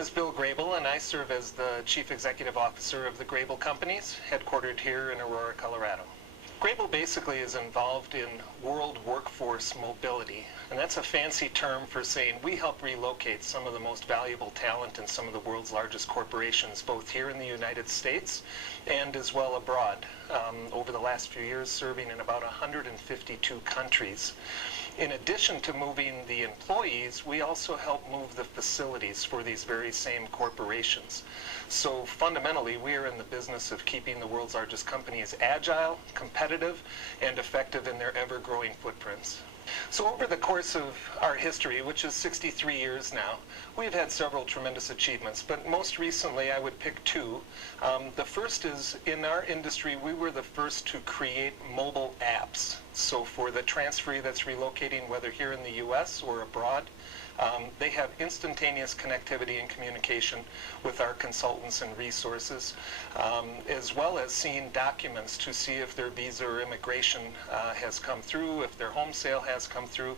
name is Bill Graebel, and I serve as the Chief Executive Officer of the Graebel Companies, headquartered here in Aurora, Colorado. Graebel basically is involved in world workforce mobility, and that's a fancy term for saying we help relocate some of the most valuable talent in some of the world's largest corporations, both here in the United States and as well abroad, over the last few years serving in about 152 countries. In addition to moving the employees, we also help move the facilities for these very same corporations. So fundamentally, we are in the business of keeping the world's largest companies agile, competitive, and effective in their ever-growing footprints. So over the course of our history, which is 63 years now, we've had several tremendous achievements, but most recently I would pick two. The first is, in our industry, we were the first to create mobile apps. So for the transferee that's relocating, whether here in the US or abroad, they have instantaneous connectivity and communication with our consultants and resources, as well as seeing documents to see if their visa or immigration has come through, if their home sale has come through,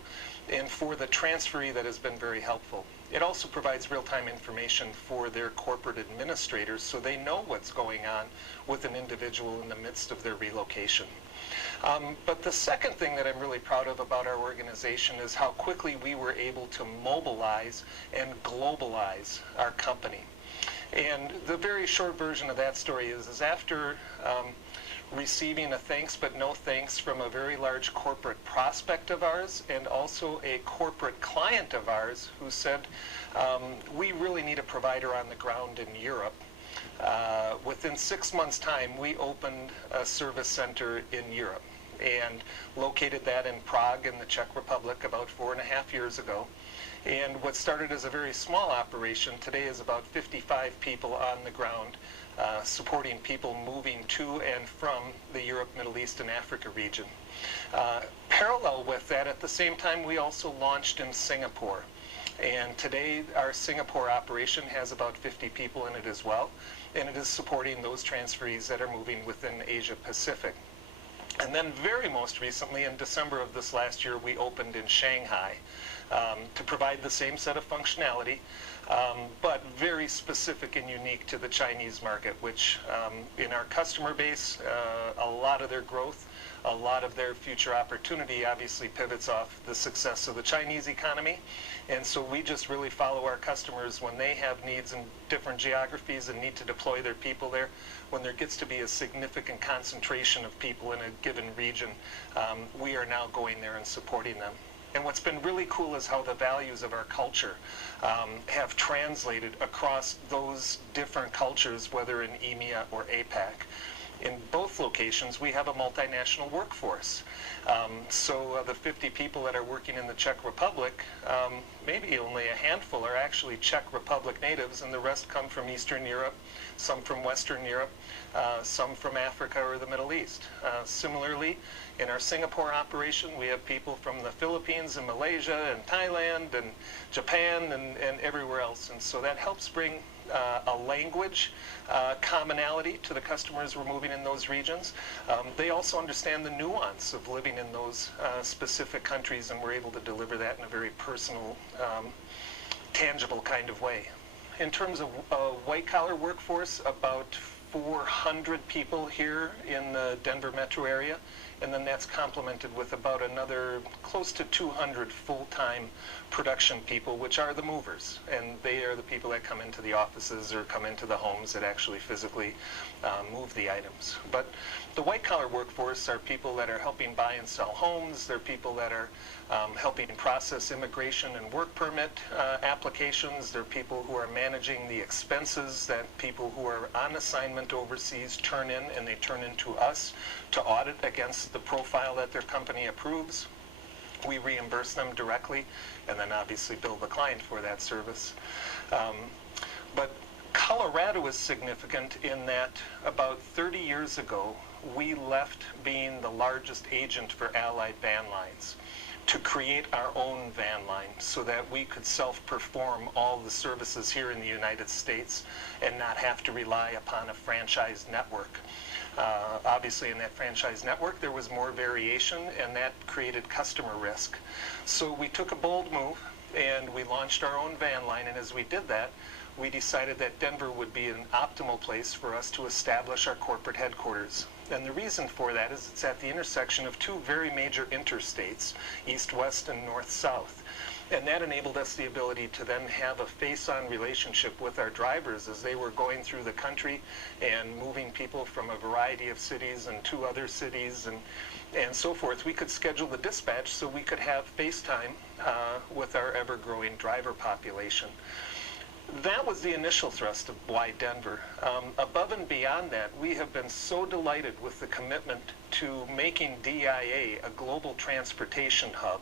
and for the transferee that has been very helpful. It also provides real-time information for their corporate administrators so they know what's going on with an individual in the midst of their relocation. But the second thing that I'm really proud of about our organization is how quickly we were able to mobilize and globalize our company. And the very short version of that story is after receiving a thanks but no thanks from a very large corporate prospect of ours and also a corporate client of ours who said, we really need a provider on the ground in Europe. Within 6 months' time, we opened a service center in Europe and located that in Prague in the Czech Republic about 4.5 years ago. And what started as a very small operation today is about 55 people on the ground supporting people moving to and from the Europe, Middle East, and Africa region. Parallel with that, at the same time, we also launched in Singapore. And today, our Singapore operation has about 50 people in it as well, and it is supporting those transferees that are moving within Asia Pacific. And then very most recently, in December of this last year, we opened in Shanghai to provide the same set of functionality, but very specific and unique to the Chinese market, which in our customer base, a lot of their growth, a lot of their future opportunity obviously pivots off the success of the Chinese economy. And so we just really follow our customers when they have needs in different geographies and need to deploy their people there. When there gets to be a significant concentration of people in a given region, we are now going there and supporting them. And what's been really cool is how the values of our culture have translated across those different cultures, whether in EMEA or APAC. In both locations, we have a multinational workforce. So the 50 people that are working in the Czech Republic, maybe only a handful are actually Czech Republic natives, and the rest come from Eastern Europe, some from Western Europe, some from Africa or the Middle East. Similarly, in our Singapore operation, we have people from the Philippines and Malaysia and Thailand and Japan and everywhere else. And so that helps bring a language commonality to the customers we're moving in those regions. They also understand the nuance of living in those specific countries, and we're able to deliver that in a very personal, tangible kind of way. In terms of white-collar workforce, about 400 people here in the Denver metro area, and then that's complemented with about another close to 200 full-time production people, which are the movers, and they are the people that come into the offices or come into the homes that actually physically move the items. But the white-collar workforce are people that are helping buy and sell homes. They're people that are helping process immigration and work permit applications. They're people who are managing the expenses that people who are on assignment overseas turn in, and they turn into us to audit against the profile that their company approves. We reimburse them directly, and then obviously bill the client for that service. But Colorado is significant in that about 30 years ago, we left being the largest agent for Allied van lines to create our own van line so that we could self-perform all the services here in the United States and not have to rely upon a franchise network. Obviously in that franchise network there was more variation, and that created customer risk. So we took a bold move and we launched our own van line, and as we did that, we decided that Denver would be an optimal place for us to establish our corporate headquarters. And the reason for that is it's at the intersection of two very major interstates, east-west and north-south. And that enabled us the ability to then have a face-on relationship with our drivers as they were going through the country and moving people from a variety of cities and to other cities and so forth. We could schedule the dispatch so we could have FaceTime with our ever-growing driver population. That was the initial thrust of why Denver. Above and beyond that, we have been so delighted with the commitment to making DIA a global transportation hub.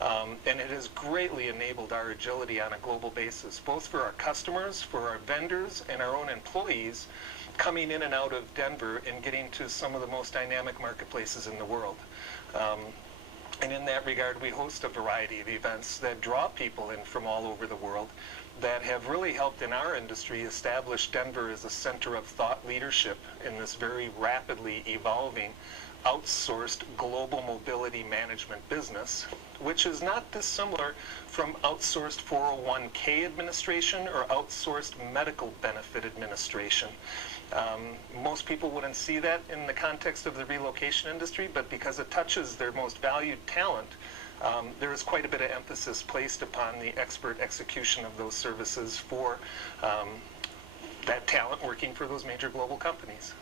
And it has greatly enabled our agility on a global basis, both for our customers, for our vendors, and our own employees coming in and out of Denver and getting to some of the most dynamic marketplaces in the world. And in that regard, we host a variety of events that draw people in from all over the world that have really helped in our industry establish Denver as a center of thought leadership in this very rapidly evolving outsourced global mobility management business, which is not dissimilar from outsourced 401k administration or outsourced medical benefit administration. Most people wouldn't see that in the context of the relocation industry, but because it touches their most valued talent, there is quite a bit of emphasis placed upon the expert execution of those services for that talent working for those major global companies.